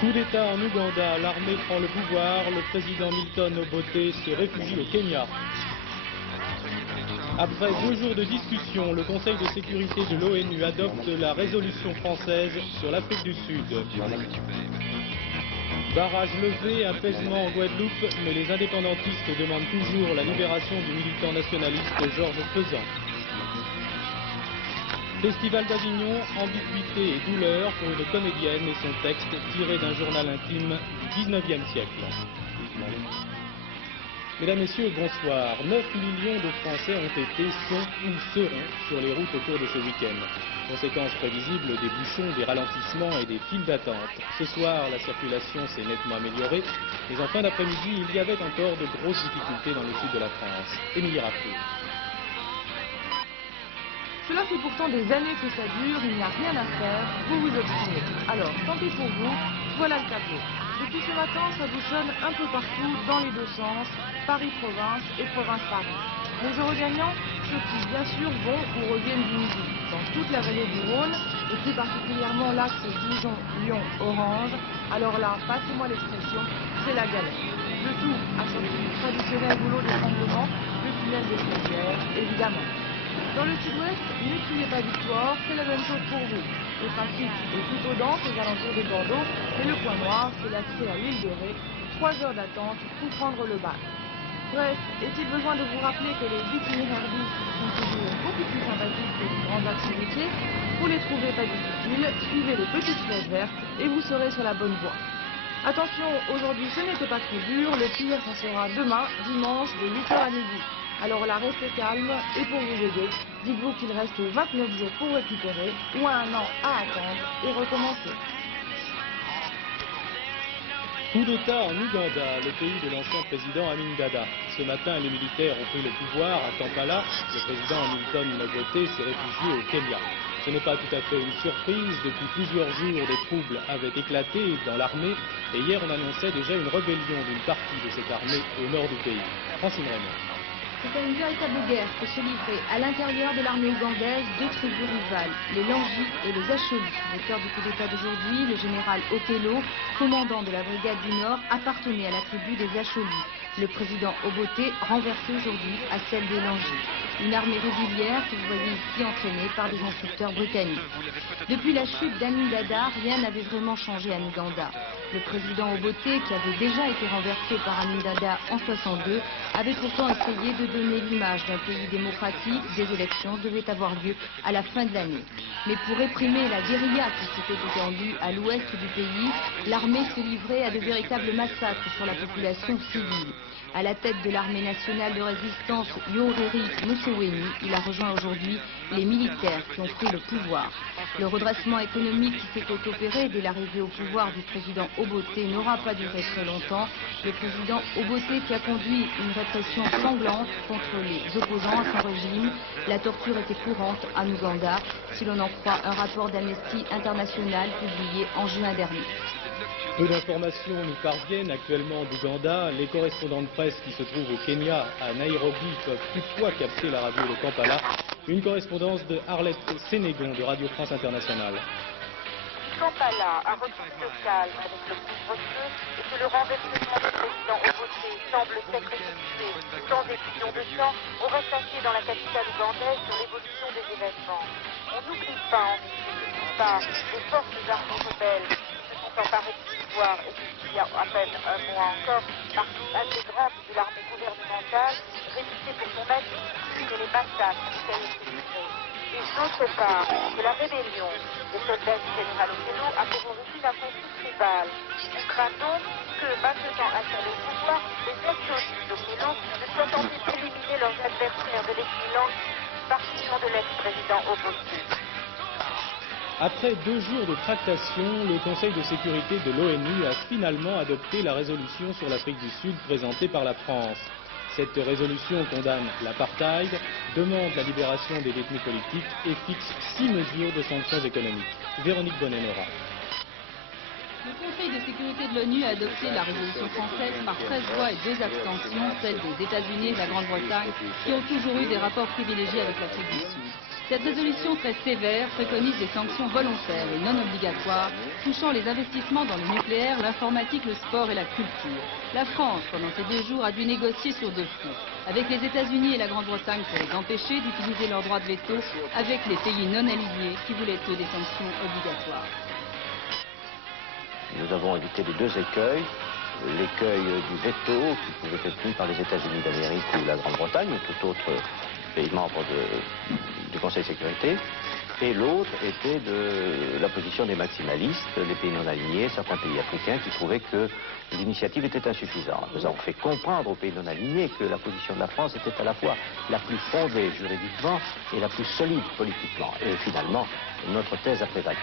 Coup d'État en Ouganda, l'armée prend le pouvoir, le président Milton Obote se réfugie au Kenya. Après 2 jours de discussion, le Conseil de sécurité de l'ONU adopte la résolution française sur l'Afrique du Sud. Barrage levé, apaisement en Guadeloupe, mais les indépendantistes demandent toujours la libération du militant nationaliste Georges Faisan. Festival d'Avignon, ambiguïté et douleur pour une comédienne et son texte tiré d'un journal intime du 19e siècle. Mesdames, Messieurs, bonsoir. 9 millions de Français ont été, sont ou seront sur les routes au cours de ce week-end. Conséquence prévisible des bouchons, des ralentissements et des files d'attente. Ce soir, la circulation s'est nettement améliorée, mais en fin d'après-midi, il y avait encore de grosses difficultés dans le sud de la France. Émilie Raffou. Cela fait pourtant des années que ça dure, il n'y a rien à faire, vous vous obstinez. Alors, tant pis pour vous, voilà le tableau. Depuis ce matin, ça bouchonne un peu partout, dans les deux sens, Paris-Province et Province-Paris. Les heureux gagnants, ceux qui, bien sûr, vont ou reviennent du Midi. Dans toute la vallée du Rhône, et plus particulièrement l'axe Dijon-Lyon-Orange, alors là, passez-moi l'expression, c'est la galère. Le tout assorti du traditionnel boulot d'étranglement, le tunnel des Flésières, évidemment. Dans le sud-ouest, ne criez pas victoire, c'est la même chose pour vous. Le trafic est plutôt dense aux alentours de Bordeaux, mais le point noir, c'est l'accès à l'île de Ré. 3 heures d'attente pour prendre le bac. Bref, est-il besoin de vous rappeler que les itinéraires douces sont toujours beaucoup plus sympathiques que les grands axes routiers? Pour les trouver pas difficiles, suivez les petites flèches vertes et vous serez sur la bonne voie. Attention, aujourd'hui ce n'était pas trop dur, le pire ça sera demain, dimanche, de 8h à midi. Alors là, restez calme et pour vous aider, dites-vous qu'il reste 29 jours pour récupérer ou 1 an à attendre et recommencer. Coup d'État en Ouganda, le pays de l'ancien président Amin Dada. Ce matin, les militaires ont pris le pouvoir à Kampala. Le président Milton Obote s'est réfugié au Kenya. Ce n'est pas tout à fait une surprise. Depuis plusieurs jours, des troubles avaient éclaté dans l'armée. Et hier, on annonçait déjà une rébellion d'une partie de cette armée au nord du pays. Francine Raymond. C'est une véritable guerre que se livraient à l'intérieur de l'armée ougandaise 2 tribus rivales, les Langi et les Acholi. L'auteur du coup d'État d'aujourd'hui, le général Okello, commandant de la brigade du Nord, appartenait à la tribu des Acholi. Le président Obote renversé aujourd'hui à celle des Langi. Une armée régulière que vous voyez ici entraînée par des instructeurs britanniques. Depuis la chute d'Amin Dada, rien n'avait vraiment changé en Ouganda. Le président Obote, qui avait déjà été renversé par Amin Dada en 62, avait pourtant essayé de donner l'image d'un pays démocratique. Des élections devaient avoir lieu à la fin de l'année. Mais pour réprimer la guérilla qui s'était étendue à l'ouest du pays, l'armée se livrait à de véritables massacres sur la population civile. À la tête de l'armée nationale de résistance Yoweri Museveni, il a rejoint aujourd'hui les militaires qui ont pris le pouvoir. Le redressement économique qui s'était opéré dès l'arrivée au pouvoir du président Obote n'aura pas duré très longtemps. Le président Obote qui a conduit une répression sanglante contre les opposants à son régime. La torture était courante en Ouganda, si l'on en croit un rapport d'Amnesty International publié en juin dernier. Peu d'informations nous parviennent actuellement d'Ouganda. Les correspondants de presse qui se trouvent au Kenya, à Nairobi, peuvent toutefois capter la radio de Kampala. Une correspondance de Arlette Sénégon de Radio France Internationale. Kampala a retrouvé le calme avec le couvre-feu et que le renversement du président Obote semble s'être effectué sans effusion de sang, on reste inquiet dans la capitale ougandaise sur l'évolution des événements. On n'oublie pas en effet que d'une part, les forces armées rebelles se sont emparées du pouvoir et qu'il y a à peine un mois encore, partie intégrante de l'armée gouvernementale, réputée pour son indiscipline et les massacres qui ont été livrés. Et d'autre part, que la rébellion des soldats du général Okello a pour origine un conflit tribal. On craint donc que, maintenant installés au pouvoir, les Acholi d'Okello ne soient tentés d'éliminer leurs adversaires de l'ethnie Langi, partisan de l'ex-président Obote. Après 2 jours de tractation, le Conseil de sécurité de l'ONU a finalement adopté la résolution sur l'Afrique du Sud présentée par la France. Cette résolution condamne l'apartheid, demande la libération des détenus politiques et fixe 6 mesures de sanctions économiques. Véronique Bonnet-Nora. Le Conseil de sécurité de l'ONU a adopté la résolution française par 13 voix et 2 abstentions, celles des États-Unis et de la Grande-Bretagne, qui ont toujours eu des rapports privilégiés avec l'Afrique du Sud. Cette résolution très sévère préconise des sanctions volontaires et non obligatoires touchant les investissements dans le nucléaire, l'informatique, le sport et la culture. La France, pendant ces 2 jours, a dû négocier sur 2 fronts, avec les États-Unis et la Grande-Bretagne pour les empêcher d'utiliser leur droit de veto, avec les pays non alignés qui voulaient eux des sanctions obligatoires. Nous avons évité les 2 écueils. L'écueil du veto qui pouvait être mis par les États-Unis d'Amérique ou la Grande-Bretagne ou tout autre pays membre du Conseil de sécurité. Et l'autre était de la position des maximalistes, les pays non alignés, certains pays africains qui trouvaient que l'initiative était insuffisante. Nous avons fait comprendre aux pays non alignés que la position de la France était à la fois la plus fondée juridiquement et la plus solide politiquement. Et finalement, notre thèse a prévalu.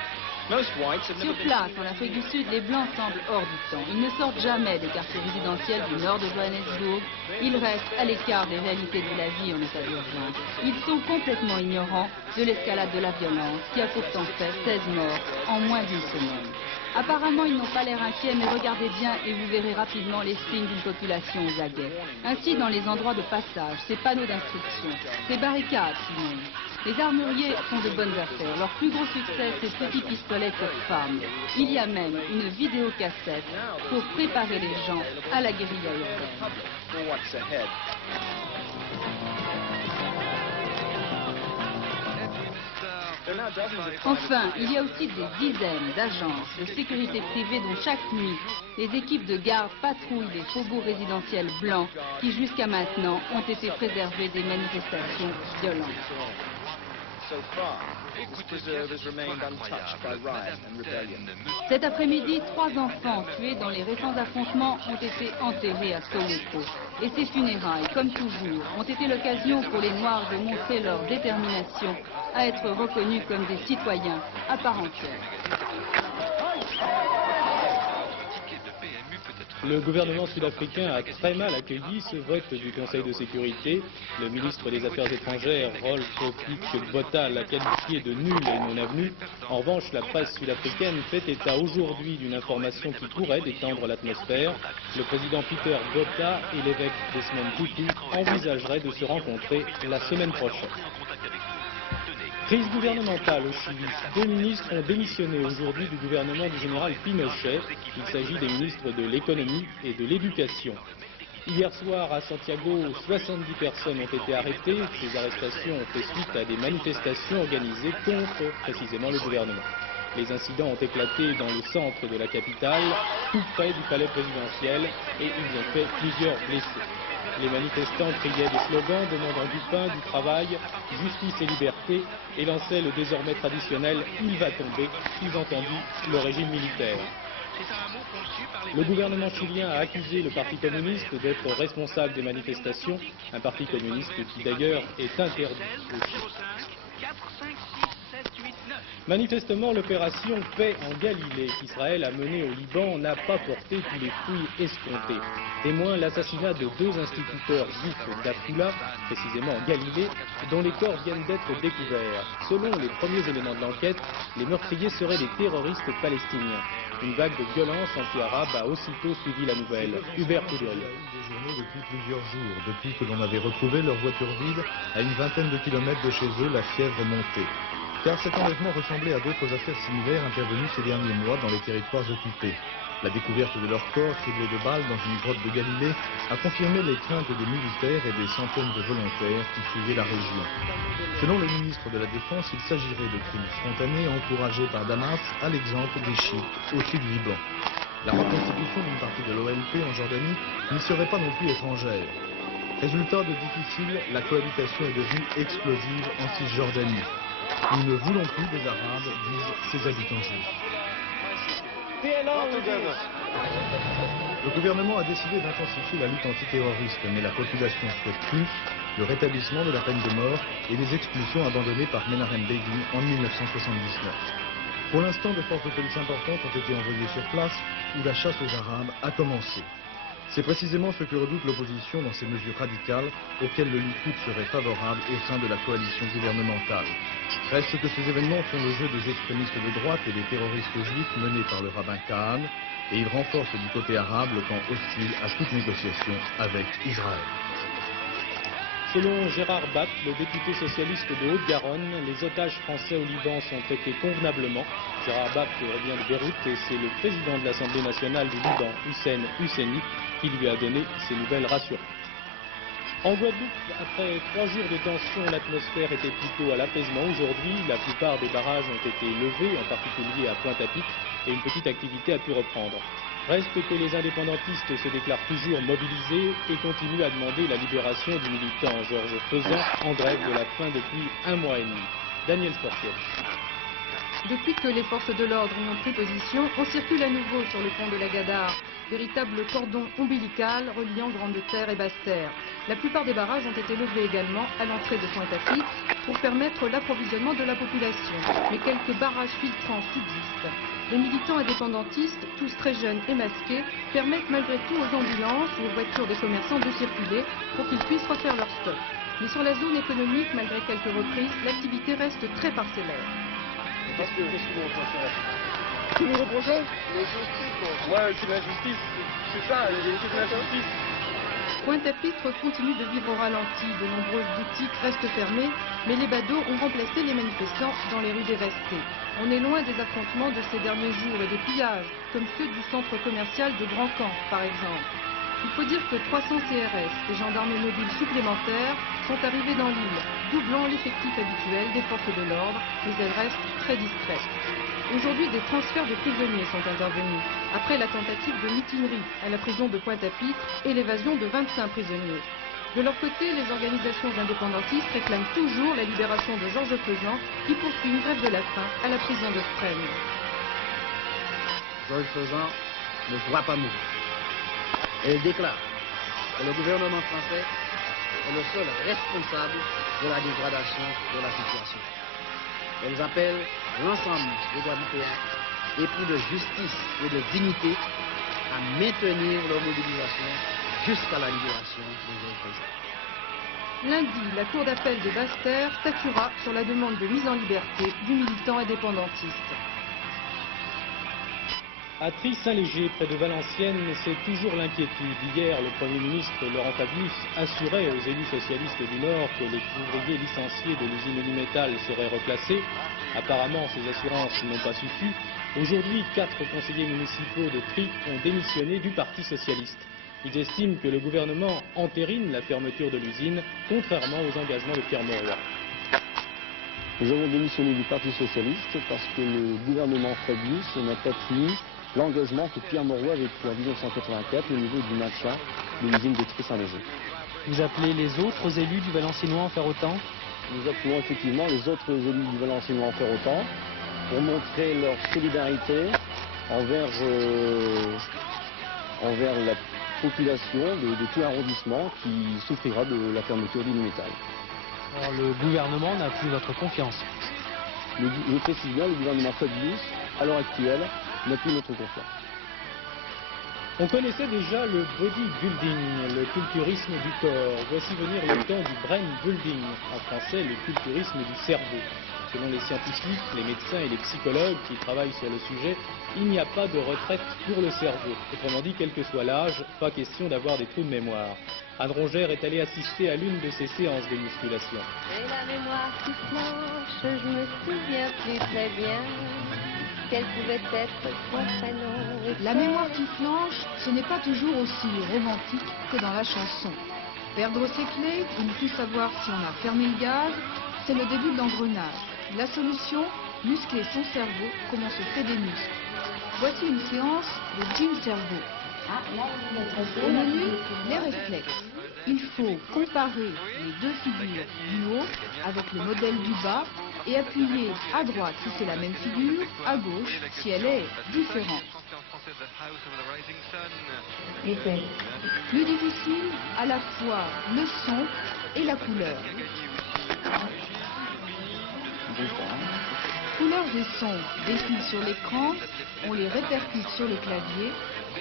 Sur place, en Afrique du Sud, les Blancs semblent hors du temps. Ils ne sortent jamais des quartiers résidentiels du nord de Johannesburg. Ils restent à l'écart des réalités de la vie en état d'urgence. Ils sont complètement ignorants de l'escalade de la violence qui a pourtant fait 16 morts en moins d'1 semaine. Apparemment, ils n'ont pas l'air inquiets, mais regardez bien et vous verrez rapidement les signes d'une population aux aguets. Ainsi, dans les endroits de passage, ces panneaux d'instruction, ces barricades, sinon. Les armuriers font de bonnes affaires. Leur plus gros succès, ces petits pistolets pour femmes. Il y a même une vidéocassette pour préparer les gens à la guérilla urbaine. Enfin, il y a aussi des dizaines d'agences de sécurité privée dont chaque nuit, les équipes de garde patrouillent les faubourgs résidentiels blancs qui jusqu'à maintenant ont été préservés des manifestations violentes. Cet après-midi, 3 enfants tués dans les récents affrontements ont été enterrés à Soweto. Et ces funérailles, comme toujours, ont été l'occasion pour les Noirs de montrer leur détermination à être reconnus comme des citoyens à part entière. Le gouvernement sud-africain a très mal accueilli ce vote du Conseil de sécurité. Le ministre des Affaires étrangères, Rolf Botha, l'a qualifié de nul et non avenu. En revanche, la presse sud-africaine fait état aujourd'hui d'une information qui pourrait détendre l'atmosphère. Le président Peter Botha et l'évêque Desmond Tutu envisageraient de se rencontrer la semaine prochaine. Crise gouvernementale au Chili. 2 ministres ont démissionné aujourd'hui du gouvernement du général Pinochet. Il s'agit des ministres de l'économie et de l'éducation. Hier soir à Santiago, 70 personnes ont été arrêtées. Ces arrestations ont fait suite à des manifestations organisées contre précisément le gouvernement. Les incidents ont éclaté dans le centre de la capitale, tout près du palais présidentiel, et ils ont fait plusieurs blessés. Les manifestants criaient des slogans demandant du pain, du travail, justice et liberté, et lançaient le désormais traditionnel « Il va tomber », sous-entendu le régime militaire. Le gouvernement chilien a accusé le Parti communiste d'être responsable des manifestations, un parti communiste qui d'ailleurs est interdit au Chili. Manifestement, l'opération Paix en Galilée qu'Israël a menée au Liban n'a pas porté tous les fruits escomptés. Témoin l'assassinat de 2 instituteurs juifs d'Afula, précisément en Galilée, dont les corps viennent d'être découverts. Selon les premiers éléments de l'enquête, les meurtriers seraient des terroristes palestiniens. Une vague de violence anti-arabe a aussitôt suivi la nouvelle. Hubert Coudurier. Des journaux depuis plusieurs jours, depuis que l'on avait retrouvé leur voiture vide à une vingtaine de kilomètres de chez eux, la fièvre montait. Car cet enlèvement ressemblait à d'autres affaires similaires intervenues ces derniers mois dans les territoires occupés. La découverte de leur corps criblés de balles dans une grotte de Galilée a confirmé les craintes des militaires et des centaines de volontaires qui fouillaient la région. Selon le ministre de la Défense, il s'agirait de crimes spontanés encouragés par Damas, à l'exemple des chiites au sud du Liban. La reconstitution d'une partie de l'OLP en Jordanie n'y serait pas non plus étrangère. Résultat de difficile, la cohabitation est devenue explosive en Cisjordanie. Nous ne voulons plus des Arabes, disent ses habitants juifs. Le gouvernement a décidé d'intensifier la lutte antiterroriste, mais la population souhaite plus, le rétablissement de la peine de mort et les expulsions abandonnées par Menachem Begin en 1979. Pour l'instant, des forces de police importantes ont été envoyées sur place où la chasse aux Arabes a commencé. C'est précisément ce que redoute l'opposition dans ces mesures radicales auxquelles le Likoud serait favorable au sein de la coalition gouvernementale. Reste que ces événements font le jeu des extrémistes de droite et des terroristes juifs menés par le rabbin Kahan, et ils renforcent du côté arabe le camp hostile à toute négociation avec Israël. Selon Gérard Bapt, le député socialiste de Haute-Garonne, les otages français au Liban sont traités convenablement. Gérard Bapt revient de Beyrouth et c'est le président de l'Assemblée nationale du Liban, Hussein Husseini, qui lui a donné ces nouvelles rassurantes. En Guadeloupe, après 3 jours de tension, l'atmosphère était plutôt à l'apaisement. Aujourd'hui, la plupart des barrages ont été levés, en particulier à Pointe-à-Pitre, et une petite activité a pu reprendre. Reste que les indépendantistes se déclarent toujours mobilisés et continuent à demander la libération du militant Georges Faisan, en grève de la faim depuis 1 mois et demi. Daniel Sportiel. Depuis que les forces de l'ordre y ont pris position, on circule à nouveau sur le pont de la Gadar, véritable cordon ombilical reliant Grande-Terre et Basse-Terre. La plupart des barrages ont été levés également à l'entrée de Pointe-à-Pitre pour permettre l'approvisionnement de la population. Mais quelques barrages filtrants subsistent. Les militants indépendantistes, tous très jeunes et masqués, permettent malgré tout aux ambulances ou aux voitures des commerçants de circuler pour qu'ils puissent refaire leur stock. Mais sur la zone économique, malgré quelques reprises, l'activité reste très parcellaire. Qu'est-ce que vous reprochez là? Que vous reprochez? L'injustice. Ouais, c'est l'injustice. C'est ça, c'est l'injustice. Pointe-à-Pitre continue de vivre au ralenti. De nombreuses boutiques restent fermées, mais les badauds ont remplacé les manifestants dans les rues dévastées. On est loin des affrontements de ces derniers jours et des pillages, comme ceux du centre commercial de Grand Camp, par exemple. Il faut dire que 300 CRS et gendarmes mobiles supplémentaires sont arrivés dans l'île, doublant l'effectif habituel des forces de l'ordre, mais elles restent très discrètes. Aujourd'hui, des transferts de prisonniers sont intervenus, après la tentative de mutinerie à la prison de Pointe-à-Pitre et l'évasion de 25 prisonniers. De leur côté, les organisations indépendantistes réclament toujours la libération de Georges Faisan, qui poursuit une grève de la faim à la prison de Fresnes. Georges Faisan ne pourra pas mourir. Elle déclare que le gouvernement français est le seul responsable de la dégradation de la situation. Elles appellent l'ensemble des Guadeloupéens, épris de justice et de dignité, à maintenir leur mobilisation jusqu'à la libération de Georges Faisan. Lundi, la Cour d'appel de Basse-Terre statuera sur la demande de mise en liberté du militant indépendantiste. À Tris-Saint-Léger, près de Valenciennes, c'est toujours l'inquiétude. Hier, le Premier ministre Laurent Fabius assurait aux élus socialistes du Nord que les ouvriers licenciés de l'usine Unimétal seraient replacés. Apparemment, ces assurances n'ont pas suffi. Aujourd'hui, 4 conseillers municipaux de Tris ont démissionné du Parti socialiste. Ils estiment que le gouvernement entérine la fermeture de l'usine, contrairement aux engagements de Pierre Mauroy. Nous avons démissionné du Parti socialiste parce que le gouvernement Fabius n'a pas tenu l'engagement que Pierre Mauroy avait pris en 1984 au niveau du maintien de l'usine de Tris-Saint-Léger. Vous appelez les autres élus du Valenciennois à en faire autant? Nous appelons effectivement les autres élus du Valenciennois à en faire autant pour montrer leur solidarité envers la population de tout l'arrondissement qui souffrira de la fermeture d'Unimétal. Alors le gouvernement n'a plus votre confiance? Je précise bien, le gouvernement Fabius, à l'heure actuelle, n'a plus notre confiance. On connaissait déjà le bodybuilding, le culturisme du corps. Voici venir le temps du brain building, en français le culturisme du cerveau. Selon les scientifiques, les médecins et les psychologues qui travaillent sur le sujet, il n'y a pas de retraite pour le cerveau. Autrement dit, quel que soit l'âge, pas question d'avoir des trous de mémoire. Anne Rongère est allée assister à l'une de ces séances de musculation. J'ai la mémoire qui flanche, je me souviens plus très bien quel pouvait être son prénom. La mémoire qui flanche, ce n'est pas toujours aussi romantique que dans la chanson. Perdre ses clés ou ne plus savoir si on a fermé le gaz, c'est le début de l'engrenage. La solution, muscler son cerveau comme on se fait des muscles. Voici une séance de gym cerveau. Au menu, les réflexes. Il faut comparer les deux figures du haut avec le modèle du bas et appuyer à droite si c'est la même figure, à gauche si elle est différente. Plus difficile, à la fois le son et la couleur. Couleurs et sons défilent sur l'écran, on les répercute sur le clavier,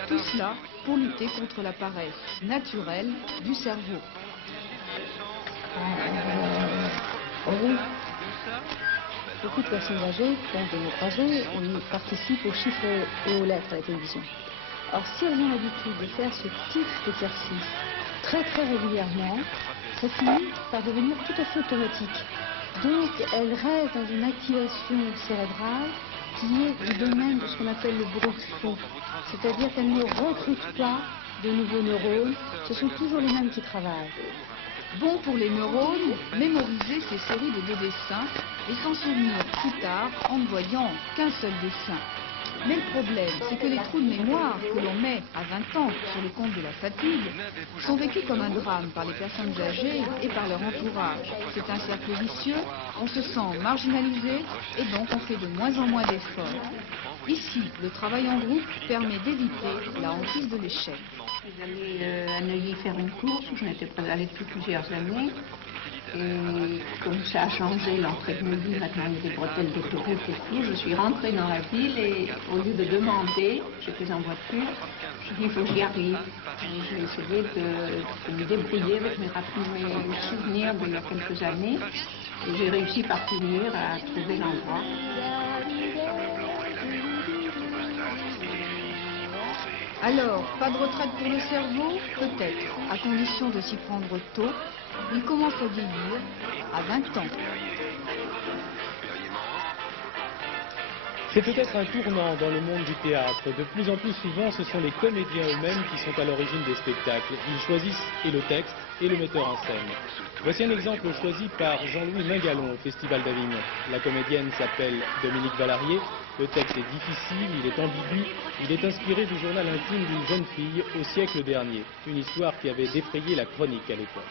tout cela pour lutter contre la paresse naturelle du cerveau. Beaucoup de personnes âgées, donc de notre âge, on participe aux chiffres et aux lettres à la télévision. Alors si elles ont l'habitude de faire ce type d'exercice très régulièrement, ça finit par devenir tout à fait automatique. Donc elle reste dans une activation cérébrale qui est du domaine de ce qu'on appelle le brute fond. C'est-à-dire qu'elle ne recrute pas de nouveaux neurones, ce sont toujours les mêmes qui travaillent. Bon pour les neurones, mémoriser ces séries de 2 dessins et s'en souvenir plus tard en ne voyant qu'un seul dessin. Mais le problème, c'est que les trous de mémoire que l'on met à 20 ans sur le compte de la fatigue sont vécus comme un drame par les personnes âgées et par leur entourage. C'est un cercle vicieux, on se sent marginalisé et donc on fait de moins en moins d'efforts. Ici, le travail en groupe permet d'éviter la hantise de l'échec. Je suis allée à Neuilly faire une course où je n'étais pas allée depuis plusieurs années. Et comme ça a changé l'entrée de Neuilly, maintenant il y a des bretelles d'autoroute et tout, je suis rentrée dans la ville et au lieu de demander, j'étais en voiture, je dis il faut que j'y arrive. Et j'ai essayé de me débrouiller avec mes souvenirs d'il y a quelques années et j'ai réussi par finir à trouver l'endroit. Alors, pas de retraite pour le cerveau? Peut-être, à condition de s'y prendre tôt. Il commence à vieillir à 20 ans. C'est peut-être un tournant dans le monde du théâtre. De plus en plus souvent, ce sont les comédiens eux-mêmes qui sont à l'origine des spectacles. Ils choisissent et le texte et le metteur en scène. Voici un exemple choisi par Jean-Louis Mingalon au Festival d'Avignon. La comédienne s'appelle Dominique Valarié. Le texte est difficile, il est ambigu, il est inspiré du journal intime d'une jeune fille au siècle dernier. Une histoire qui avait défrayé la chronique à l'époque.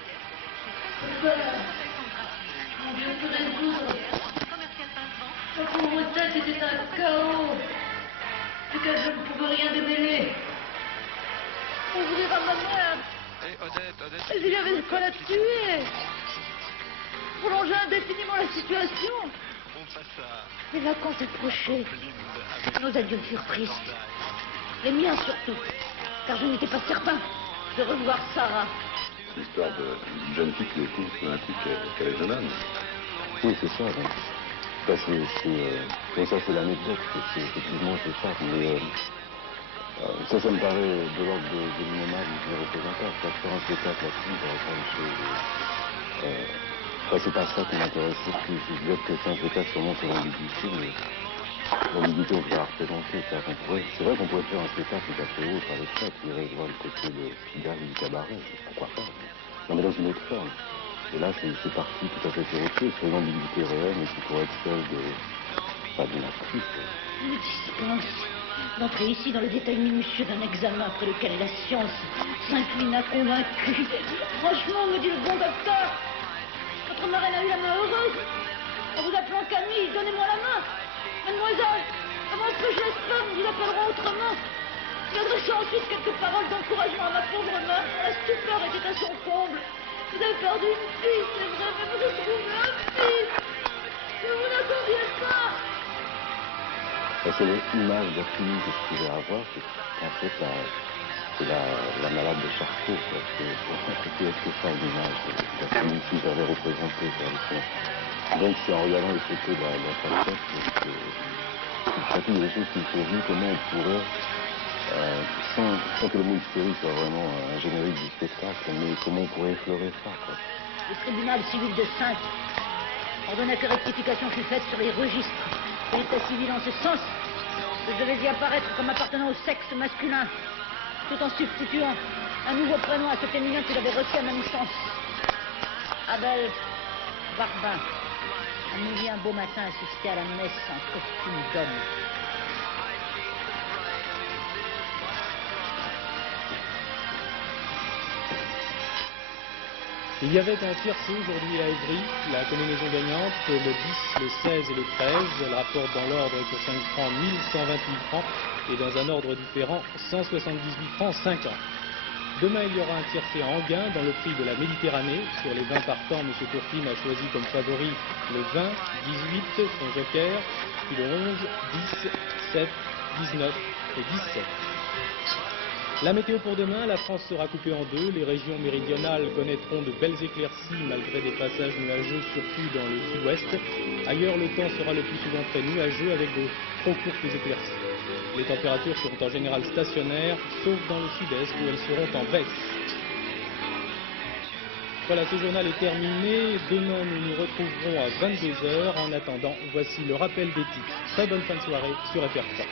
Ma pauvre tête était un chaos, duquel je ne pouvais rien démêler. Ouvrir à ma mère, et si j'avais de quoi la tuer, prolonger indéfiniment la situation. Les vacances approchaient, nos adieux furent tristes, les miens surtout, car je n'étais pas certain de revoir Sarah. C'est l'histoire d'une jeune fille qui découvre tout d'un coup qu'elle est jeune homme. Oui, c'est ça. Donc. Ça, c'est l'anecdote, effectivement, c'est ça. Mais ça me paraît de l'ordre de l'innommable, du représentable. Faire un spectacle là-dessus, il n'y aurait pas une chose. C'est pas ça qui m'intéressait plus. Je veux dire que c'est un spectacle seulement sur l'ambiguïté, mais l'ambiguïté, on peut la représenter. C'est vrai qu'on pourrait faire un spectacle tout à fait autre avec ça, qui irait voir le côté de du cabaret. Pourquoi pas? Non, mais dans une autre forme. Et là, c'est parti tout à fait sur autre chose, sur une ambiguïté réelle, mais qui pourrait être celle d'une actrice. Une distance d'entrer ici dans le détail minutieux d'un examen après lequel la science s'incline à convaincue. Franchement, me dit le bon docteur, votre marraine a eu la main heureuse. En vous appelant Camille, donnez-moi la main. Mademoiselle, avant que je l'espère, nous vous appellerons autrement. Il adressa ensuite quelques paroles d'encouragement à ma pauvre main, dont la stupeur était à son comble. Vous avez perdu une fille, c'est vrai, mais vous avez trouvé un fils. Que vous n'attendiez pas. C'est l'image de la clinique que je pouvais avoir, c'est en fait la malade de Charcot. Ça peut être que ça, une image de la clinique si j'avais représenté. Donc c'est en regardant les photos de la facette que chacune des choses qui me sont venues, comment on pourrait, sans que le mot historique soit vraiment un générique du spectacle, mais comment on pourrait effleurer ça, quoi. Le tribunal civil de Saintes ordonna que rectification fût faite sur les registres de l'état civil en ce sens que je devais y apparaître comme appartenant au sexe masculin, tout en substituant un nouveau prénom à ce féminin qu'il avait reçu à ma naissance. Abel Barbin a mis un beau matin assisté à la messe en costume d'homme. Il y avait un tiercé aujourd'hui à Évry, la combinaison gagnante, le 10, le 16 et le 13. Elle rapporte dans l'ordre pour 5 francs 1128 francs et dans un ordre différent 178 francs 50. Demain, il y aura un tiercé à Enghien dans le prix de la Méditerranée. Sur les 20 partants, M. Courtine a choisi comme favori le 20, 18, son joker, puis le 11, 10, 7, 19 et 17. La météo pour demain, la France sera coupée en deux. Les régions méridionales connaîtront de belles éclaircies malgré des passages nuageux, surtout dans le sud-ouest. Ailleurs, le temps sera le plus souvent très nuageux avec de trop courtes éclaircies. Les températures seront en général stationnaires, sauf dans le sud-est où elles seront en baisse. Voilà, ce journal est terminé. Demain, nous nous retrouverons à 22 h. En attendant, voici le rappel des titres. Très bonne fin de soirée sur FR3.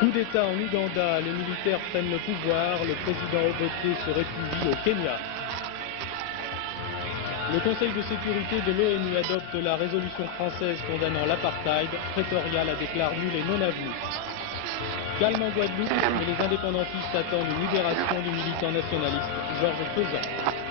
Coup d'État en Ouganda, les militaires prennent le pouvoir, le président Obote se réfugie au Kenya. Le Conseil de sécurité de l'ONU adopte la résolution française condamnant l'apartheid. Pretoria la déclare nulle et non avenue. Calme en Guadeloupe, mais les indépendantistes attendent une libération du militant nationaliste Georges Faisan.